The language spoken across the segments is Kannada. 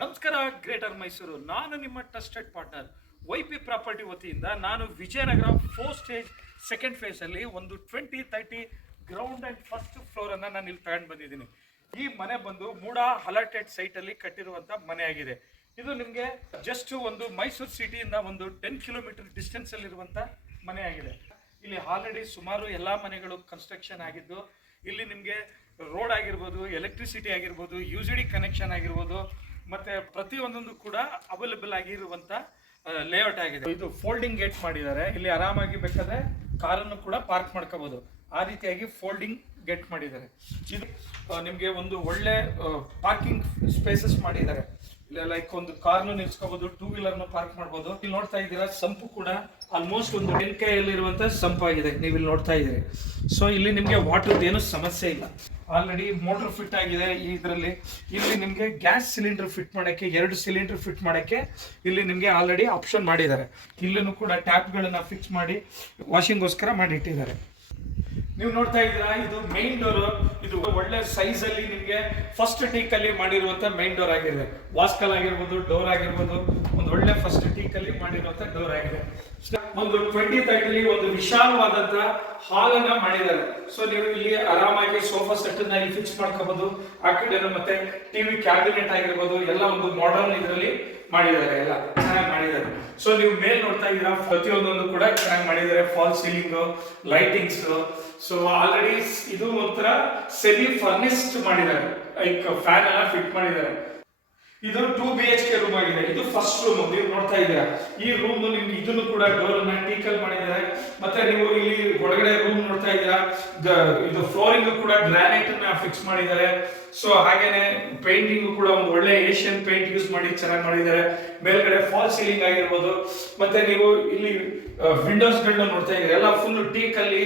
ನಮಸ್ಕಾರ ಗ್ರೇಟರ್ ಮೈಸೂರು. ನಾನು ನಿಮ್ಮ ಟ್ರಸ್ಟೆಡ್ ಪಾರ್ಟ್ನರ್ ವೈಪಿ ಪ್ರಾಪರ್ಟಿ ವತಿಯಿಂದ ನಾನು ವಿಜಯನಗರ 4 ಸ್ಟೇಜ್ ಸೆಕೆಂಡ್ ಫೇಸಲ್ಲಿ ಒಂದು 20-30 ಗ್ರೌಂಡ್ ಆ್ಯಂಡ್ ಫಸ್ಟ್ ಫ್ಲೋರನ್ನು ನಾನು ಇಲ್ಲಿ ತಗೊಂಡು ಬಂದಿದ್ದೀನಿ. ಈ ಮನೆ ಬಂದು ಮೂಡ ಅಲಾಟೆಡ್ ಸೈಟಲ್ಲಿ ಕಟ್ಟಿರುವಂಥ ಮನೆ ಆಗಿದೆ. ಇದು ನಿಮಗೆ ಜಸ್ಟ್ ಒಂದು ಮೈಸೂರು ಸಿಟಿಯಿಂದ ಒಂದು 10 ಕಿಲೋಮೀಟರ್ ಡಿಸ್ಟೆನ್ಸಲ್ಲಿರುವಂಥ ಮನೆ ಆಗಿದೆ. ಇಲ್ಲಿ ಆಲ್ರೆಡಿ ಸುಮಾರು ಎಲ್ಲ ಮನೆಗಳು ಕನ್ಸ್ಟ್ರಕ್ಷನ್ ಆಗಿದ್ದು, ಇಲ್ಲಿ ನಿಮಗೆ ರೋಡ್ ಆಗಿರ್ಬೋದು, ಎಲೆಕ್ಟ್ರಿಸಿಟಿ ಆಗಿರ್ಬೋದು, UGD ಕನೆಕ್ಷನ್ ಆಗಿರ್ಬೋದು, ಮತ್ತೆ ಪ್ರತಿಯೊಂದೊಂದು ಕೂಡ ಅವೈಲೇಬಲ್ ಆಗಿರುವಂಥ ಲೇಔಟ್ ಆಗಿದೆ. ಇದು ಫೋಲ್ಡಿಂಗ್ ಗೇಟ್ ಮಾಡಿದ್ದಾರೆ. ಇಲ್ಲಿ ಆರಾಮಾಗಿ ಬೇಕಾದ್ರೆ ಕಾರನ್ನು ಕೂಡ ಪಾರ್ಕ್ ಮಾಡ್ಕೋಬಹುದು. ಆ ರೀತಿಯಾಗಿ ಫೋಲ್ಡಿಂಗ್ ಗೇಟ್ ಮಾಡಿದ್ದಾರೆ. ಇದು ನಿಮಗೆ ಒಂದು ಒಳ್ಳೆ ಪಾರ್ಕಿಂಗ್ ಸ್ಪೇಸಸ್ ಮಾಡಿದ್ದಾರೆ. ಲೈಕ್ ಒಂದು ಕಾರ್ನು ನಿಲ್ಸ್ಕೋಬಹುದು, 2 ವೀಲರ್ನ ಪಾರ್ಕ್ ಮಾಡ್ಬೋದು. ಇಲ್ಲಿ ನೋಡ್ತಾ ಇದ್ದೀರಾ, ಸಂಪು ಕೂಡ ಆಲ್ಮೋಸ್ಟ್ ಒಂದು 10 ಕೈಯಲ್ಲಿರುವಂಥ ಸಂಪಾಗಿದೆ. ನೀವು ಇಲ್ಲಿ ನೋಡ್ತಾ ಇದ್ದೀರಿ. ಸೊ ಇಲ್ಲಿ ನಿಮಗೆ ವಾಟರ್ದು ಏನು ಸಮಸ್ಯೆ ಇಲ್ಲ. ಆಲ್ರೆಡಿ ಮೋಟರ್ ಫಿಟ್ ಆಗಿದೆ ಇದರಲ್ಲಿ. ಇಲ್ಲಿ ನಿಮಗೆ ಗ್ಯಾಸ್ ಸಿಲಿಂಡರ್ ಫಿಟ್ ಮಾಡೋಕ್ಕೆ, 2 ಸಿಲಿಂಡರ್ ಫಿಟ್ ಮಾಡೋಕ್ಕೆ ಇಲ್ಲಿ ನಿಮಗೆ ಆಲ್ರೆಡಿ ಆಪ್ಷನ್ ಮಾಡಿದ್ದಾರೆ. ಇಲ್ಲೂ ಕೂಡ ಟ್ಯಾಪ್ಗಳನ್ನು ಫಿಕ್ಸ್ ಮಾಡಿ ವಾಷಿಂಗ್ಗೋಸ್ಕರ ಮಾಡಿಟ್ಟಿದ್ದಾರೆ. ನೀವು ನೋಡ್ತಾ ಇದ್ದೀರಾ, ಇದು ಮೈನ್ ಡೋರ್. ಇದು ಒಳ್ಳೆ ಸೈಜ್ ಅಲ್ಲಿ ನಿಮಗೆ ಫಸ್ಟ್ ಟೀಕ್ ಅಲ್ಲಿ ಮಾಡಿರುವಂತ ಮೈನ್ ಡೋರ್ ಆಗಿದೆ. ವಾಸ್ಕಲ್ ಆಗಿರ್ಬೋದು, ಡೋರ್ ಆಗಿರ್ಬೋದು, ಒಂದು ಒಳ್ಳೆ ಫಸ್ಟ್ ಟೀಕ್ ಅಲ್ಲಿ ಮಾಡಿರುವಂತ ಡೋರ್ ಆಗಿದೆ. ಒಂದು 20-30 ಒಂದು ವಿಶಾಲವಾದಂತ ಹಾಲ್ ಅನ್ನ ಮಾಡಿದ್ದಾರೆ. ಸೊ ನೀವು ಇಲ್ಲಿ ಆರಾಮಾಗಿ ಸೋಫಾ ಸೆಟ್ ಅನ್ನ ಇಲ್ಲಿ ಫಿಕ್ಸ್ ಮಾಡ್ಕೋಬಹುದು. ಆ ಕಡೆ ಮತ್ತೆ ಟಿವಿ ಕ್ಯಾಬಿನೆಟ್ ಆಗಿರ್ಬೋದು, ಎಲ್ಲ ಒಂದು ಮಾಡರ್ನ್ ಇದರಲ್ಲಿ ಮಾಡಿದ್ದಾರೆ. ಎಲ್ಲ ಚೆನ್ನಾಗಿ ಮಾಡಿದ್ದಾರೆ. ಸೊ ನೀವು ಮೇಲ್ ನೋಡ್ತಾ ಇದ್ದೀರಾ, ಪ್ರತಿಯೊಂದೊಂದು ಕೂಡ ಚೆನ್ನಾಗಿ ಮಾಡಿದ್ದಾರೆ. Fall ceiling, lightings. So already ಇದು ಒಂಥರ ಸೆಮಿ ಫರ್ನಿಶ್ಡ್ ಮಾಡಿದ್ದಾರೆ. ಲೈಕ್ ಫ್ಯಾನ್ ಎಲ್ಲ ಫಿಟ್ ಮಾಡಿದ್ದಾರೆ. ಇದು 2 BHK ರೂಮ್ ಆಗಿದೆ. ಇದು ಫಸ್ಟ್ ರೂಮ್ ನೀವು ನೋಡ್ತಾ ಇದ್ದೀರಾ. ಈ ರೂಮ್ ನಿಮ್ಗೆ ಇದನ್ನು ಕೂಡ ಡೋರ್ ಅನ್ನ ಟೀಕಲ್ ಮಾಡಿದ್ದಾರೆ. ಮತ್ತೆ ನೀವು ಇಲ್ಲಿ ಒಳಗಡೆ ರೂಮ್ ನೋಡ್ತಾ ಇದ್ದೀರಾ, ಇದು ಫ್ಲೋರಿಂಗ್ ಕೂಡ ಗ್ರಾನೈಟ್ ಅನ್ನ ಫಿಕ್ಸ್ ಮಾಡಿದ್ದಾರೆ. ಸೊ ಹಾಗೇನೆ ಪೇಂಟಿಂಗ್ ಕೂಡ ಒಂದು ಒಳ್ಳೆ ಏಷ್ಯನ್ ಪೇಂಟ್ ಯೂಸ್ ಮಾಡಿ ಚೆನ್ನಾಗಿ ಮಾಡಿದ್ದಾರೆ. ಮೇಲ್ಗಡೆ ಫಾಲ್ ಸೀಲಿಂಗ್ ಆಗಿರ್ಬೋದು. ಮತ್ತೆ ನೀವು ಇಲ್ಲಿ ವಿಂಡೋಸ್ ಗಳನ್ನ ನೋಡ್ತಾ ಇದ್ದೀರಾ, ಎಲ್ಲ ಫುಲ್ ಟೀಕ್ ಅಲ್ಲಿ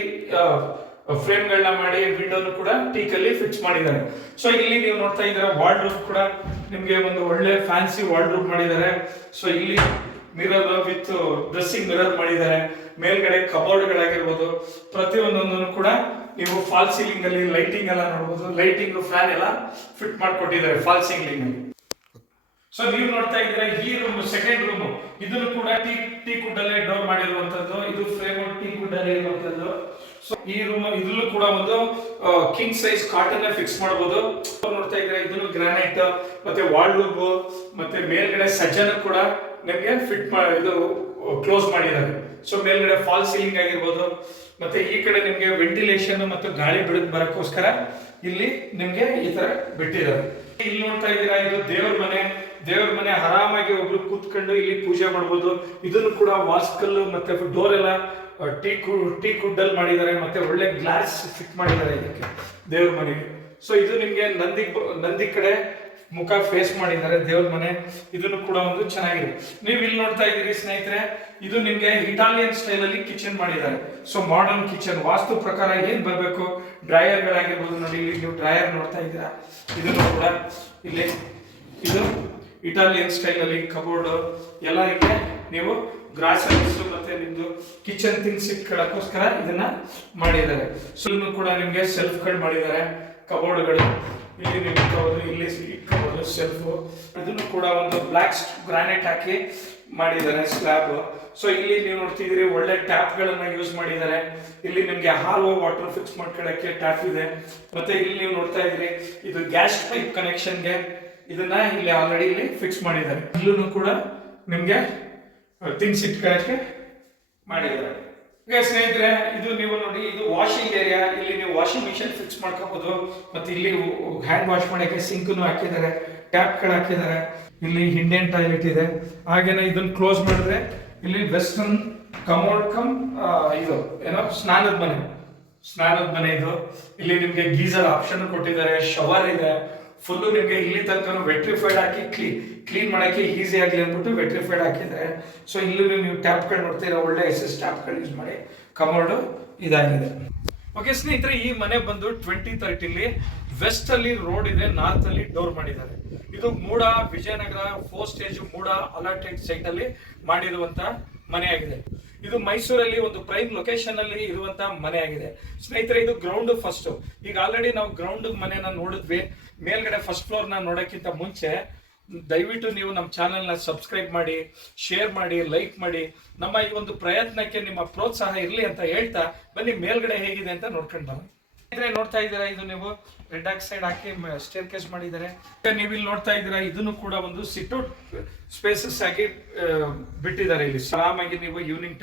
ಫ್ರೇಮ್ ಗಳನ್ನ ಮಾಡಿ ವಿಂಡೋನು ಕೂಡ ಟೀಕ್ ಅಲ್ಲಿ ಫಿಕ್ಸ್ ಮಾಡಿದ್ದಾರೆ. ಸೊ ಇಲ್ಲಿ ನೀವು ನೋಡ್ತಾ ಇದ್ದೀರಾ, ವಾರ್ಡ್ರೋಬ್ ಕೂಡ ನಿಮ್ಗೆ ಒಂದು ಒಳ್ಳೆ ಫ್ಯಾನ್ಸಿ ವಾರ್ಡ್ರೋಬ್ ಮಾಡಿದ್ದಾರೆ. ಸೊ ಇಲ್ಲಿ ಮಿರರ್ ವಿತ್ ಡ್ರೆಸ್ಸಿಂಗ್ ಮಿರರ್ ಮಾಡಿದ್ದಾರೆ. ಮೇಲ್ಗಡೆ ಕಬೋರ್ಡ್ ಗಳಾಗಿರ್ಬೋದು, ಪ್ರತಿಯೊಂದೊಂದನ್ನು ಕೂಡ ನೀವು ಫಾಲ್ ಸೀಲಿಂಗ್ ಅಲ್ಲಿ ಲೈಟಿಂಗ್ ಎಲ್ಲ ನೋಡಬಹುದು. ಲೈಟಿಂಗ್ ಫ್ಯಾನ್ ಎಲ್ಲ ಫಿಟ್ ಮಾಡಿಕೊಟ್ಟಿದ್ದಾರೆ ಫಾಲ್ ಸೀಲಿಂಗ್ ಅಲ್ಲಿ. ಸೊ ನೀವು ನೋಡ್ತಾ ಇದ್ದೀರಾ, ಈ ರೂಮ್ ಸೆಕೆಂಡ್ ರೂಮ್. ಇದನ್ನು ಕೂಡ ಟೀ ಕುಡ್ ಅಲ್ಲೇ ಡೋರ್ ಮಾಡಿರುವಂತದ್ದು. ಇದು ಫ್ರೇಮ್ ಟೀ ಕುಡ್ ಅಲ್ಲಿ ಇರುವಂತದ್ದು. ಸೊ ಈ ರೂಮ್ ಇದ್ರಲ್ಲೂ ಕೂಡ ಒಂದು ಕಿಂಗ್ ಸೈಜ್ ಕಾಟ್ ಅನ್ನ ಫಿಕ್ಸ್ ಮಾಡಬಹುದು. ನೋಡ್ತಾ ಇದ್ರೆ ಇದನ್ನು ಗ್ರಾನೈಟ್ ಮತ್ತೆ ವಾರ್ಡ್ರೋಬ್ ಮತ್ತೆ ಮೇಲ್ಗಡೆ ಸಜ್ಜನ ಕೂಡ ನಿಮಗೆ ಫಿಟ್ ಇದು ಕ್ಲೋಸ್ ಮಾಡಿದ್ದಾರೆ. ಸೊ ಮೇಲ್ಗಡೆ ಫಾಲ್ ಸೀಲಿಂಗ್ ಆಗಿರ್ಬೋದು. ಮತ್ತೆ ಈ ಕಡೆ ನಿಮ್ಗೆ ವೆಂಟಿಲೇಷನ್ ಮತ್ತು ಗಾಳಿ ಬೆಳಕು ಬರಕ್ಕೋಸ್ಕರ ಇಲ್ಲಿ ನಿಮ್ಗೆ ಈ ತರ ಬಿಟ್ಟಿದ್ದಾರೆ. ಇಲ್ಲಿ ನೋಡ್ತಾ ಇದ್ದೀರಾ, ಇದು ದೇವ್ರ ಮನೆ. ದೇವ್ರ ಮನೆ ಆರಾಮಾಗಿ ಒಬ್ರು ಕೂತ್ಕೊಂಡು ಇಲ್ಲಿ ಪೂಜೆ ಮಾಡ್ಬೋದು. ಇದನ್ನು ಕೂಡ ವಾಸ್ಕಲ್ಲು ಮತ್ತೆ ಡೋರ್ ಎಲ್ಲ ಟೀ ಕುಡ್ಡಲ್ಲಿ ಮಾಡಿದ್ದಾರೆ. ಮತ್ತೆ ಒಳ್ಳೆ ಗ್ಲಾಸ್ ಫಿಟ್ ಮಾಡಿದ್ದಾರೆ ಇದಕ್ಕೆ ದೇವ್ರ ಮನೆಗೆ. ಸೊ ಇದು ನಿಮ್ಗೆ ನಂದಿ ಕಡೆ ಮುಖ ಫೇಸ್ ಮಾಡಿದ್ದಾರೆ ದೇವ್ರ ಮನೆ. ಇದನ್ನು ಕೂಡ ಒಂದು ಚೆನ್ನಾಗಿದೆ. ನೀವು ಇಲ್ಲಿ ನೋಡ್ತಾ ಇದ್ದೀರಿ ಸ್ನೇಹಿತರೆ, ಇದು ನಿಮ್ಗೆ ಇಟಾಲಿಯನ್ ಸ್ಟೈಲ್ ಅಲ್ಲಿ ಕಿಚನ್ ಮಾಡಿದ್ದಾರೆ. ಸೊ ಮಾಡರ್ನ್ ಕಿಚನ್ ವಾಸ್ತು ಪ್ರಕಾರ ಏನ್ ಬರಬೇಕು, ಡ್ರೈಯರ್ ಗಳಾಗಿರ್ಬೋದು. ನೋಡಿ ಇಲ್ಲಿ ನೀವು ಡ್ರೈಯರ್ ನೋಡ್ತಾ ಇದ್ದೀರಾ. ಇದನ್ನು ಕೂಡ ಇಲ್ಲಿ ಇದು ಇಟಾಲಿಯನ್ ಸ್ಟೈಲ್ ಅಲ್ಲಿ ಕಬೋರ್ಡ್ ಎಲ್ಲ ಇದೆ. ನೀವು ಗ್ರಾಸರೀಸ್ ಮತ್ತೆ ನಿಮ್ದು ಕಿಚನ್ ಥಿಂಗ್ಸ್ ಇಟ್ಕೊಳ್ಳೋಕ್ಕೋಸ್ಕರ ಇದನ್ನ ಮಾಡಿದ್ದಾರೆ. ಸೊ ಇನ್ನು ಕೂಡ ನಿಮ್ಗೆ ಸೆಲ್ಫ್ ಗಳು ಮಾಡಿದ್ದಾರೆ, ಕಬೋರ್ಡ್ಗಳು ಇಲ್ಲಿ ನೀವು ಇಟ್ಕೋಬಹುದು, ಇಲ್ಲಿ ಇಟ್ಕೋಬಹುದು ಸೆಲ್ಫ್. ಇದನ್ನು ಕೂಡ ಒಂದು ಬ್ಲಾಕ್ ಗ್ರಾನೈಟ್ ಹಾಕಿ ಮಾಡಿದ್ದಾರೆ ಸ್ಲ್ಯಾಬ್. ಸೊ ಇಲ್ಲಿ ನೀವು ನೋಡ್ತಿದ್ದೀರಿ, ಒಳ್ಳೆ ಟ್ಯಾಪ್ ಗಳನ್ನ ಯೂಸ್ ಮಾಡಿದ್ದಾರೆ. ಇಲ್ಲಿ ನಿಮ್ಗೆ ಹಾರ್ವೋ ವಾಟರ್ ಫಿಕ್ಸ್ ಮಾಡ್ಕೊಳ್ಳಕ್ಕೆ ಟ್ಯಾಪ್ ಇದೆ. ಮತ್ತೆ ಇಲ್ಲಿ ನೀವು ನೋಡ್ತಾ ಇದ್ದೀರಿ, ಇದು ಗ್ಯಾಸ್ ಪೈಪ್ ಕನೆಕ್ಷನ್ಗೆ ಇದನ್ನ ಇಲ್ಲಿ ಆಲ್ರೆಡಿ ಇಲ್ಲಿ ಫಿಕ್ಸ್ ಮಾಡಿದ್ದಾರೆ. ಇಲ್ಲೂ ಕೂಡ ನಿಮ್ಗೆ ಥಿಂಗ್ಸ್ ಇಟ್ಕೊಳ್ಳಕ್ಕೆ ಮಾಡಿದ್ದಾರೆ. ಸ್ನೇಹಿತರೆ, ಇದು ನೀವು ನೋಡಿ, ಇದು ವಾಷಿಂಗ್ ಏರಿಯಾ. ಇಲ್ಲಿ ನೀವು ವಾಷಿಂಗ್ ಮಿಷಿನ್ ಫಿಕ್ಸ್ ಮಾಡ್ಕೋಬಹುದು. ಮತ್ತೆ ಇಲ್ಲಿ ಹ್ಯಾಂಡ್ ವಾಶ್ ಮಾಡಕ್ಕೆ ಸಿಂಕ್ನು ಹಾಕಿದ್ದಾರೆ, ಟ್ಯಾಪ್ ಗಳು ಹಾಕಿದ್ದಾರೆ. ಇಲ್ಲಿ ಇಂಡಿಯನ್ ಟಾಯ್ಲೆಟ್ ಇದೆ. ಹಾಗೇನೆ ಇದನ್ನ ಕ್ಲೋಸ್ ಮಾಡಿದ್ರೆ ಇಲ್ಲಿ ವೆಸ್ಟರ್ನ್ ಕಮೋಡ್ ಕಮ್ ಇದು ಏನೋ ಸ್ನಾನದ ಮನೆ ಇದು. ಇಲ್ಲಿ ನಿಮ್ಗೆ ಗೀಸರ್ ಆಪ್ಷನ್ ಕೊಟ್ಟಿದ್ದಾರೆ, ಶವರ್ ಇದೆ. ಫುಲ್ಲು ನಿಮಗೆ ಇಲ್ಲಿ ತನಕ ವೆಟ್ರಿಫೈಡ್ ಹಾಕಿ ಕ್ಲೀನ್ ಮಾಡಕ್ಕೆ ಈಸಿ ಆಗಲಿ ಅಂದ್ಬಿಟ್ಟು ವೆಟ್ರಿಫೈಡ್ ಹಾಕಿದ್ದಾರೆ. ಸೊ ಇಲ್ಲಿ ನೀವು ಟ್ಯಾಪ್ಗಳು ನೋಡ್ತೀರಾ, ಒಳ್ಳೆ SS ಟ್ಯಾಪ್ಗಳು ಯೂಸ್ ಮಾಡಿ ಕಮೋಡ್ ಇದಾಗಿದೆ. ಓಕೆ ಸ್ನೇಹಿತರೆ, ಈ ಮನೆ ಬಂದು 20-30 ವೆಸ್ಟ್ ಅಲ್ಲಿ ರೋಡ್ ಇದೆ, ನಾರ್ತ್ ಅಲ್ಲಿ ಡೋರ್ ಮಾಡಿದ್ದಾರೆ. ಇದು ಮೂಡ ವಿಜಯನಗರ 4 ಸ್ಟೇಜ್ ಮೂಡ ಅಲಾಟೆಡ್ ಸೈಟ್ ಅಲ್ಲಿ ಮಾಡಿರುವಂತ ಮನೆ ಆಗಿದೆ. ಇದು ಮೈಸೂರಲ್ಲಿ ಒಂದು ಪ್ರೈಮ್ ಲೊಕೇಶನ್ ಅಲ್ಲಿ ಇರುವಂತ ಮನೆ ಆಗಿದೆ ಸ್ನೇಹಿತರೆ. ಇದು ಗ್ರೌಂಡ್ ಫಸ್ಟ್. ಈಗ ಆಲ್ರೆಡಿ ನಾವು ಗ್ರೌಂಡ್ ಮನೆನ ನೋಡಿದ್ವಿ. ಮೇಲ್ಗಡೆ ಫಸ್ಟ್ ಫ್ಲೋರ್ ನ ನೋಡಕ್ಕಿಂತ ಮುಂಚೆ ದಯವಿಟ್ಟು ನೀವು ನಮ್ಮ ಚಾನೆಲ್ನ ಸಬ್ಸ್ಕ್ರೈಬ್ ಮಾಡಿ, ಶೇರ್ ಮಾಡಿ, ಲೈಕ್ ಮಾಡಿ. ನಮ್ಮ ಈ ಒಂದು ಪ್ರಯತ್ನಕ್ಕೆ ನಿಮ್ಮ ಪ್ರೋತ್ಸಾಹ ಇರಲಿ ಅಂತ ಹೇಳ್ತಾ ಬನ್ನಿ ಮೇಲ್ಗಡೆ ಹೇಗಿದೆ ಅಂತ ನೋಡ್ಕೊಂಡು ಬನ್ನಿ. ನೋಡ್ತಾ ಇದ್ದೀರಾ, ಇದು ನೀವು ರೆಡ್ ಆಕ್ಸೈಡ್ ಹಾಕಿ ಸ್ಟೇರ್ ಕೇಸ್ ಮಾಡಿದ್ದಾರೆ. ನೀವು ಇಲ್ಲಿ ನೋಡ್ತಾ ಇದ್ದೀರಾ, ಇದನ್ನು ಕೂಡ ಒಂದು ಸಿಟ್ಔಟ್ ಸ್ಪೇಸಸ್ ಆಗಿ ಬಿಟ್ಟಿದ್ದಾರೆ. ಇಲ್ಲಿ ಆರಾಮಾಗಿ ನೀವು ಈವ್ನಿಂಗ್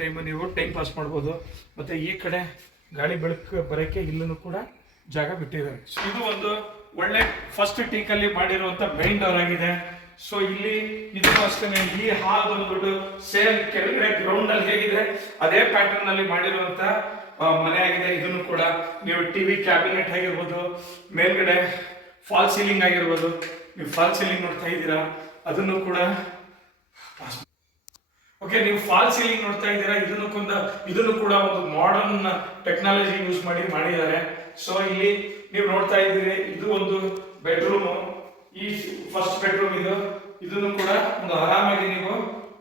ಟೈಮು ನೀವು ಟೈಮ್ ಪಾಸ್ ಮಾಡ್ಬೋದು. ಮತ್ತೆ ಈ ಕಡೆ ಗಾಳಿ ಬೆಳಕು ಬರೋಕ್ಕೆ ಇಲ್ಲೂ ಕೂಡ ಜಾಗ ಬಿಟ್ಟಿದ್ದಾರೆ. ಇದು ಒಂದು ಒಳ್ಳೆ ಫಸ್ಟ್ ಟೀಕ್ ಅಲ್ಲಿ ಮಾಡಿರುವಂತ ಮೈನ್ ಡೋರ್ ಆಗಿದೆ. ಸೊ ಇಲ್ಲಿ ಇದು ಅಷ್ಟೇ, ಈ ಹಾಲ್ ಬಂದ್ಬಿಟ್ಟು ಸೇಮ್ ಕೆಳಗಡೆ ಗ್ರೌಂಡ್ ಅಲ್ಲಿ ಹೇಗಿದೆ ಅದೇ ಪ್ಯಾಟರ್ನ್ ಅಲ್ಲಿ ಮಾಡಿರುವಂತ ಮನೆ ಆಗಿದೆ. ಇದನ್ನು ಕೂಡ ನೀವು ಟಿವಿ ಕ್ಯಾಬಿನೆಟ್ ಆಗಿರ್ಬೋದು, ಮೇಲ್ಗಡೆ ಫಾಲ್ ಸೀಲಿಂಗ್ ಆಗಿರ್ಬೋದು. ನೀವು ಫಾಲ್ ಸೀಲಿಂಗ್ ನೋಡ್ತಾ ಇದ್ದೀರಾ, ಅದನ್ನು ಕೂಡ ಓಕೆ, ನೀವು ಫಾಲ್ ಸೀಲಿಂಗ್ ನೋಡ್ತಾ ಇದ್ದೀರಾ. ಇದನ್ನು ಕೂಡ ಒಂದು ಮಾಡರ್ನ್ ಟೆಕ್ನಾಲಜಿ ಯೂಸ್ ಮಾಡಿದ್ದಾರೆ. ಸೊ ಇಲ್ಲಿ ನೀವು ನೋಡ್ತಾ ಇದ್ದೀರಿ, ಇದು ಒಂದು ಬೆಡ್ರೂಮ್. ಈ ಫಸ್ಟ್ ಬೆಡ್ರೂಮ್ ಇದನ್ನು ಕೂಡ ಒಂದು ಆರಾಮಾಗಿ ನೀವು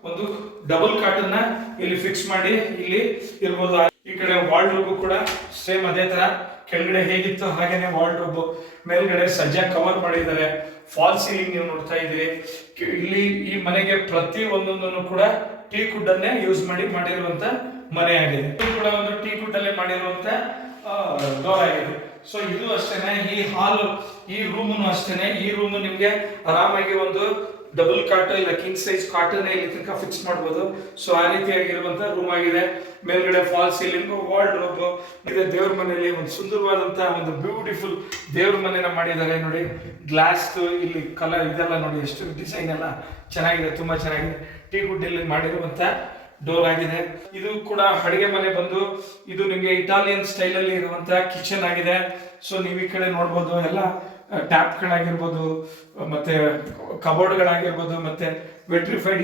ಒಂದು ಡಬಲ್ ಕಾಟನ್ನ ಇಲ್ಲಿ ಫಿಕ್ಸ್ ಮಾಡಿ ಇಲ್ಲಿ ಇರ್ಬೋದು. ಈ ಕಡೆ ವಾರ್ಡ್ರೋಬ್ ಕೂಡ ಸೇಮ್ ಅದೇ ತರ ಕೆಳಗಡೆ ಹೇಗಿತ್ತು ಹಾಗೇನೆ ವಾರ್ಡ್ರೋಬ್ ಮೇಲ್ಗಡೆ ಸಜ್ಜಾಗಿ ಕವರ್ ಮಾಡಿದ್ದಾರೆ. ಫಾಲ್ ಸೀಲಿಂಗ್ ನೀವು ನೋಡ್ತಾ ಇದ್ದೀರಿ. ಇಲ್ಲಿ ಈ ಮನೆಗೆ ಪ್ರತಿ ಒಂದೊಂದನ್ನು ಕೂಡ ಟೀ ಕುಡ್ ಅನ್ನೇ ಯೂಸ್ ಮಾಡಿರುವಂತ ಮನೆ ಆಗಿದೆ. ಇದು ಕೂಡ ಒಂದು ಟೀ ಕುಡ್ ಅಲ್ಲೇ ಮಾಡಿರುವಂತ ಡೋರ್ ಆಗಿದೆ. ಸೊ ಇದು ಅಷ್ಟೇನೆ, ಈ ಹಾಲ್, ಈ ರೂಮ್ ಅಷ್ಟೇನೆ. ಈ ರೂಮ್ ನಿಮ್ಗೆ ಆರಾಮಾಗಿ ಒಂದು ಡಬಲ್ ಕಾಟ್ ಇಲ್ಲ ಕಿಂಗ್ ಸೈಜ್ ಕಾಟನ್ ಇಲ್ಲಿ ತನಕ ಫಿಕ್ಸ್ ಮಾಡಬಹುದು. ಸೊ ಆ ರೀತಿಯಾಗಿರುವಂತ ರೂಮ್ ಆಗಿದೆ. ಮೇಲ್ಗಡೆ ಫಾಲ್ ಸೀಲಿಂಗ್, ವಾರ್ಡ್ರೋಬ್ ಇದೆ. ದೇವ್ರ ಮನೆಯಲ್ಲಿ ಒಂದು ಸುಂದರವಾದಂತ ಒಂದು ಬ್ಯೂಟಿಫುಲ್ ದೇವ್ರ ಮನೆನ ಮಾಡಿದ್ದಾರೆ ನೋಡಿ. ಗ್ಲಾಸ್ ಇಲ್ಲಿ ಕಲರ್ ಇದೆಲ್ಲ ನೋಡಿ, ಎಷ್ಟು ಡಿಸೈನ್ ಎಲ್ಲ ಚೆನ್ನಾಗಿದೆ, ತುಂಬಾ ಚೆನ್ನಾಗಿದೆ. ಟೀ ಗುಡ್ ಇಲ್ಲಿ ಮಾಡಿರುವಂತ ಡೋರ್ ಆಗಿದೆ. ಇದು ಕೂಡ ಅಡಿಗೆ ಮನೆ ಬಂದು ಇದು ನಿಮಗೆ ಇಟಾಲಿಯನ್ ಸ್ಟೈಲ್ ಅಲ್ಲಿ ಇರುವಂತ ಕಿಚನ್ ಆಗಿದೆ. ಸೊ ನೀವು ಈ ಕಡೆ ನೋಡ್ಬೋದು, ಎಲ್ಲ ಟ್ಯಾಪ್ಗಳಾಗಿರ್ಬೋದು, ಮತ್ತೆ ಕಬೋರ್ಡ್ಗಳಾಗಿರ್ಬೋದು, ಮತ್ತೆ ವೆಟ್ರಿಫೈಡ್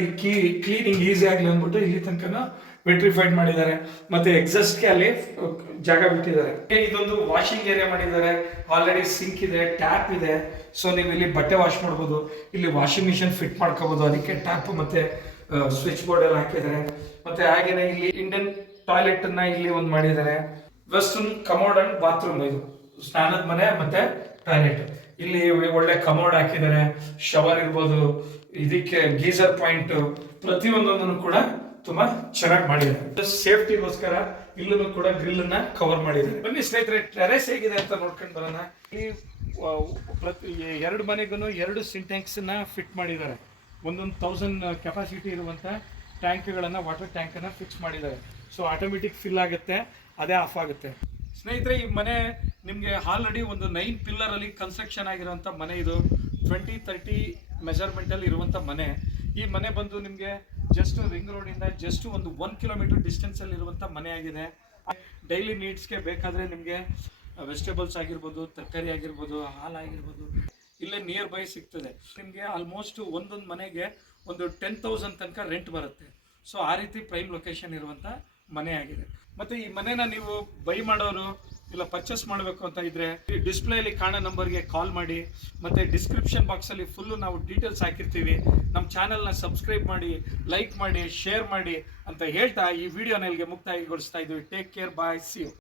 ಕ್ಲೀನಿಂಗ್ ಈಸಿ ಆಗಲಿ ಅಂದ್ಬಿಟ್ಟು ಇಲ್ಲಿ ತನಕ ವೆಟ್ರಿಫೈಡ್ ಮಾಡಿದ್ದಾರೆ. ಮತ್ತೆ ಎಕ್ಸಾಸ್ಟ್ಗೆ ಅಲ್ಲಿ ಜಾಗ ಬಿಟ್ಟಿದ್ದಾರೆ. ಇದೊಂದು ವಾಷಿಂಗ್ ಏರಿಯಾ ಮಾಡಿದ್ದಾರೆ. ಆಲ್ರೆಡಿ ಸಿಂಕ್ ಇದೆ, ಟ್ಯಾಪ್ ಇದೆ. ಸೊ ನೀವು ಇಲ್ಲಿ ಬಟ್ಟೆ ವಾಶ್ ಮಾಡ್ಬೋದು. ಇಲ್ಲಿ ವಾಷಿಂಗ್ ಮಿಷಿನ್ ಫಿಟ್ ಮಾಡ್ಕೋಬಹುದು. ಅದಕ್ಕೆ ಟ್ಯಾಪ್ ಮತ್ತೆ ಸ್ವಿಚ್ ಬೋರ್ಡ್ ಎಲ್ಲ ಹಾಕಿದ್ದಾರೆ. ಮತ್ತೆ ಹಾಗೇನೆ ಇಲ್ಲಿ ಇಂಡಿಯನ್ ಟಾಯ್ಲೆಟ್ ಅನ್ನ ಇಲ್ಲಿ ಒಂದು ಮಾಡಿದ್ದಾರೆ. ವೆಸ್ಟರ್ನ್ ಕಮೋಡ್ ಅಂಡ್ ಬಾತ್ರೂಮ್, ಇದು ಸ್ನಾನದ ಮನೆ ಮತ್ತೆ ಟಾಯ್ಲೆಟ್. ಇಲ್ಲಿ ಒಳ್ಳೆ ಕಮೋಡ್ ಹಾಕಿದ್ದಾರೆ. ಶವರ್ ಇರ್ಬೋದು, ಇದಕ್ಕೆ ಗೀಸರ್ ಪಾಯಿಂಟ್, ಪ್ರತಿಯೊಂದನ್ನು ಕೂಡ ತುಂಬಾ ಚೆನ್ನಾಗಿ ಮಾಡಿದ್ದಾರೆ. ಸೇಫ್ಟಿಗೋಸ್ಕರ ಇಲ್ಲೂ ಕೂಡ ಗ್ರಿಲ್ ಅನ್ನ ಕವರ್ ಮಾಡಿದ್ದಾರೆ. ಬನ್ನಿ ಸ್ನೇಹಿತರೆ, ಟೆರೆಸ್ ಹೇಗಿದೆ ಅಂತ ನೋಡ್ಕೊಂಡು ಬರೋಣ. ಈ ಎರಡು ಮನೆಗೂ 2 ಸಿಂಟ್ಯಾಕ್ಸ್ ನ ಫಿಟ್ ಮಾಡಿದ್ದಾರೆ. 1000 ಕೆಪಾಸಿಟಿ ಇರುವಂತ ಟ್ಯಾಂಕ್ಗಳನ್ನ, ವಾಟರ್ ಟ್ಯಾಂಕ್ ಅನ್ನ ಫಿಕ್ಸ್ ಮಾಡಿದ್ದಾರೆ. ಸೊ ಆಟೋಮೆಟಿಕ್ ಫಿಲ್ ಆಗುತ್ತೆ, ಅದೇ ಆಫ್ ಆಗುತ್ತೆ. ಸ್ನೇಹಿತರೆ, ಈ ಮನೆ ನಿಮಗೆ ಆಲ್ರೆಡಿ ಒಂದು 9 ಪಿಲ್ಲರ್ ಅಲ್ಲಿ ಕನ್ಸ್ಟ್ರಕ್ಷನ್ ಆಗಿರುವಂತ ಮನೆ. ಇದು 20-30 ಮೆಜರ್ಮೆಂಟ್ ಅಲ್ಲಿ ಇರುವಂತ ಮನೆ. ಈ ಮನೆ ಬಂದು ನಿಮಗೆ ಜಸ್ಟ್ ರಿಂಗ್ ರೋಡ್ ಇಂದ ಜಸ್ಟ್ ಒಂದು 1 ಕಿಲೋಮೀಟರ್ ಡಿಸ್ಟೆನ್ಸ್ ಅಲ್ಲಿ ಇರುವಂತ ಮನೆ ಆಗಿದೆ. ಡೈಲಿ ನೀಡ್ಸ್ಗೆ ಬೇಕಾದ್ರೆ ನಿಮಗೆ ವೆಜಿಟೇಬಲ್ಸ್ ಆಗಿರ್ಬೋದು, ತರಕಾರಿ ಆಗಿರ್ಬೋದು, ಹಾಲು ಆಗಿರ್ಬೋದು, ಇಲ್ಲೇ ನಿಯರ್ ಬೈ ಸಿಗ್ತದೆ. ನಿಮಗೆ ಆಲ್ಮೋಸ್ಟ್ ಒಂದೊಂದು ಮನೆಗೆ ಒಂದು 10,000 ತನಕ ರೆಂಟ್ ಬರುತ್ತೆ. ಸೊ ಆ ರೀತಿ ಪ್ರೈಮ್ ಲೊಕೇಶನ್ ಇರುವಂತ ಮನೆ ಆಗಿದೆ. ಮತ್ತೆ ಈ ಮನೆನ ನೀವು ಬೈ ಮಾಡೋರು ಇಲ್ಲ ಪರ್ಚೇಸ್ ಮಾಡಬೇಕು ಅಂತ ಇದ್ರೆ ಡಿಸ್ಪ್ಲೇಲಿ ಕಾಣೋ ನಂಬರ್ಗೆ ಕಾಲ್ ಮಾಡಿ. ಮತ್ತೆ ಡಿಸ್ಕ್ರಿಪ್ಷನ್ ಬಾಕ್ಸ್ ಅಲ್ಲಿ ಫುಲ್ ನಾವು ಡೀಟೇಲ್ಸ್ ಹಾಕಿರ್ತೀವಿ. ನಮ್ಮ ಚಾನೆಲ್ನ ಸಬ್ಸ್ಕ್ರೈಬ್ ಮಾಡಿ, ಲೈಕ್ ಮಾಡಿ, ಶೇರ್ ಮಾಡಿ ಅಂತ ಹೇಳ್ತಾ ಈ ವಿಡಿಯೋನ ಇಲ್ಲಿಗೆ ಮುಕ್ತಾಯಗೊಳಿಸ್ತಾ ಇದ್ದೀವಿ. Take care, bye, see you.